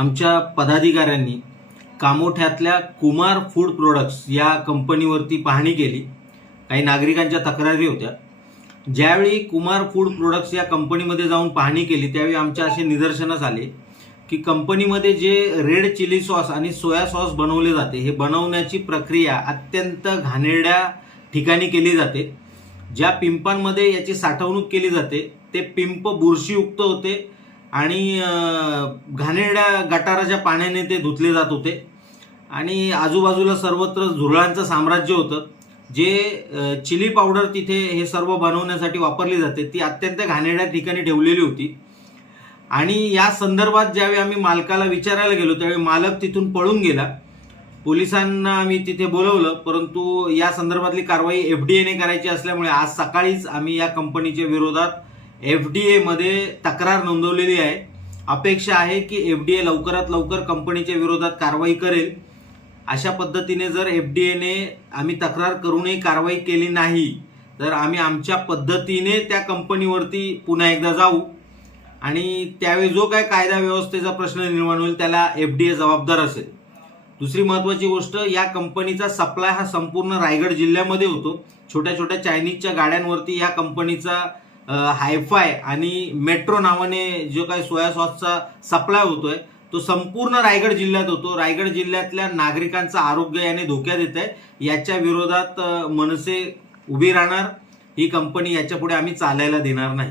आमच्या पदाधिकाऱ्यांनी कामोठ्यातल्या Kumar food products या कंपनीवरती पाहणी केली. काही नागरिकांच्या तक्रारी होत्या. ज्यावेळी कुमार फूड प्रोडक्ट्स या कंपनीमध्ये जाऊन पाहणी केली त्यावेळी आमच्या असे निदर्शनास आले की कंपनीमध्ये जे रेड चिली सॉस आणि सोया सॉस बनवले जाते हे बनवण्याची प्रक्रिया अत्यंत घाणेरड्या ठिकाणी केली जाते. ज्या पिंपांमध्ये याची साठवणूक केली जाते ते पिंप बुरशीयुक्त होते आणि घाणेरड्या गटाराच्या पाण्याने ते धुतले जात होते. आणि आजूबाजूला सर्वत्र झुरळांचं साम्राज्य होतं. जे चिली पावडर तिथे हे सर्व बनवण्यासाठी वापरली जाते ती अत्यंत घाणेरड्या ठिकाणी ठेवलेली होती. आणि या संदर्भात ज्यावेळी आम्ही मालकाला विचारायला गेलो त्यावेळी मालक तिथून पळून गेला. पोलिसांना आम्ही तिथे बोलवलं परंतु या संदर्भातली कारवाई एफ डी एने करायची असल्यामुळे आज सकाळीच आम्ही या कंपनीच्या विरोधात एफ डी एमध्ये तक्रार नोंदवलेली आहे. अपेक्षा आहे की एफ डी ए लवकरात लवकर कंपनीच्या विरोधात कारवाई करेल. अशा पद्धतीने जर एफ डी एने आम्ही तक्रार करूनही कारवाई केली नाही तर आम्ही आमच्या पद्धतीने त्या कंपनीवरती पुन्हा एकदा जाऊ. आणि त्यावेळी जो काय कायदा व्यवस्थेचा प्रश्न निर्माण होईल त्याला एफ डी ए जबाबदार असेल. दुसरी महत्त्वाची गोष्ट या कंपनीचा सप्लाय हा संपूर्ण रायगड जिल्ह्यामध्ये होतो. छोट्या छोट्या चायनीजच्या गाड्यांवरती या कंपनीचा हायफाय आणि मेट्रो नावाने जो काही सोया सॉसचा सप्लाय होतोय तो संपूर्ण रायगड जिल्ह्यात होतो. रायगड जिल्ह्यातल्या नागरिकांचं आरोग्य याने धोक्यात येत आहे. याच्या विरोधात मनसे उभी राहणार. ही कंपनी याच्यापुढे आम्ही चालायला देणार नाही.